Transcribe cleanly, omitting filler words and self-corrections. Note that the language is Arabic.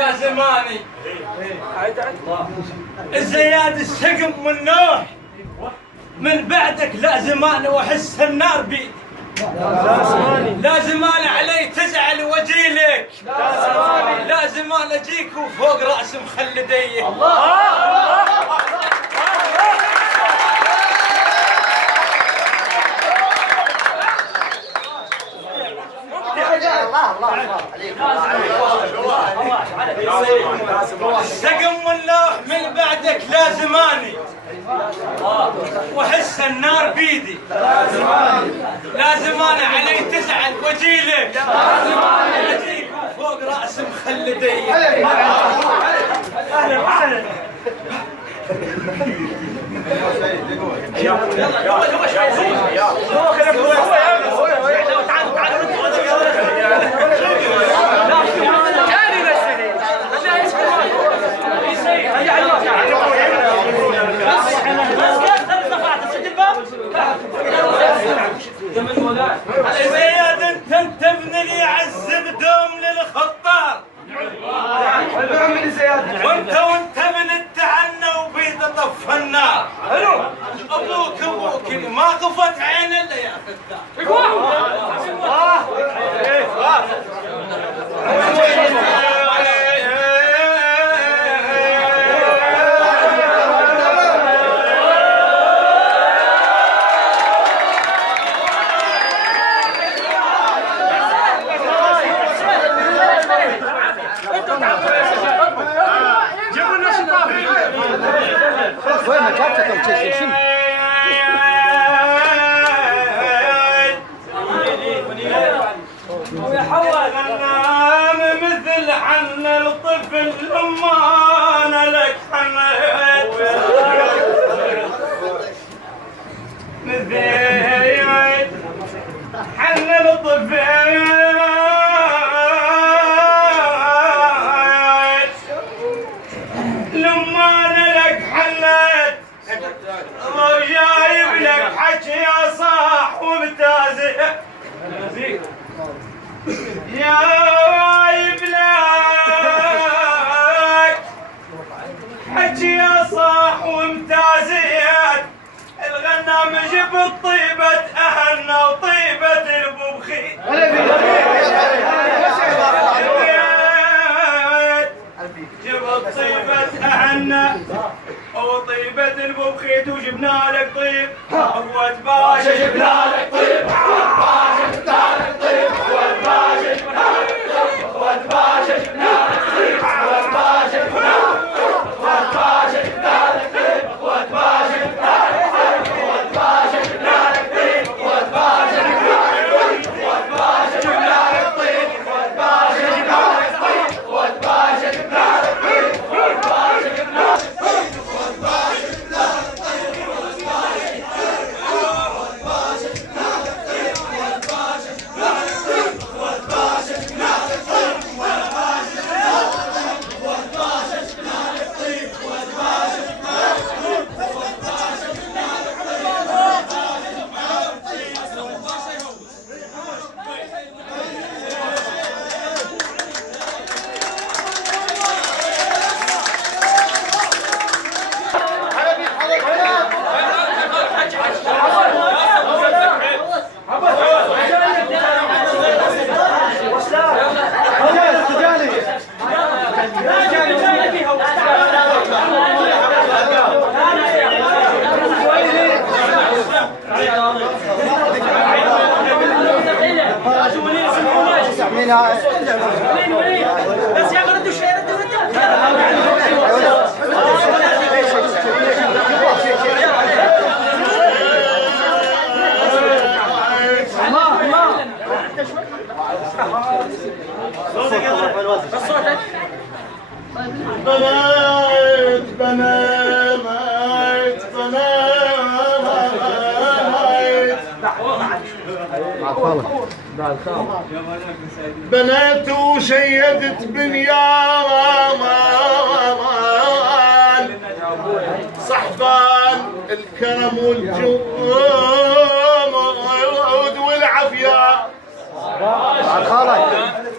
يا زماني الزياد السقم من نوح من بعدك لا زماني واحس النار بيدي لا زمان علي تزعل وجيلك لا زمان اجيك وفوق راس مخلديه السقم واللوح من بعدك لا زماني واحس النار بيدي لا زمان علي تزعل وجيلك اجيك وفوق راس مخلديه اهلا وسهلا زياد انت ابن اللي يعذب دوم للخطار وانت من التعنى وبيد طف النار ابوك اللي ما غفت عين الا يا وين ما كاتبتم شنو؟ ويا حول النام مثل حن الطفل لما انا لك حنيت مثل حن الطفل لما انا لك حنيت وجايب لك حكي يا صاح ومتازئ يا وايب لك حكي يا صاح ومتازيات الغنام جبت طيبة أهلنا وطيبة الببخي جبت طيبة أهلنا وطيبة الببخيت وجبنا لك طيب أخوة باشا جبنا لك طيب أخوة باشا جبنا لك طيب أخوة باشا جبنا لك طيب أخوة باشا جبنا لك طيب أخوة باشا جبنا لك طيب أخوة باشا جبنا لك طيب أخوة باشا جبنا لك طيب أخوة باشا جبنا لك طيب أخوة باشا جبنا لك طيب أخوة باشا جبنا لك طيب أخوة باشا جبنا لك طيب أخوة باشا جبنا لك طيب أخوة باشا جبنا لك بس يا ردوا شوي بنات بنات بنات وشيدت بنيان صحبان الكرم والجود والعافية خالد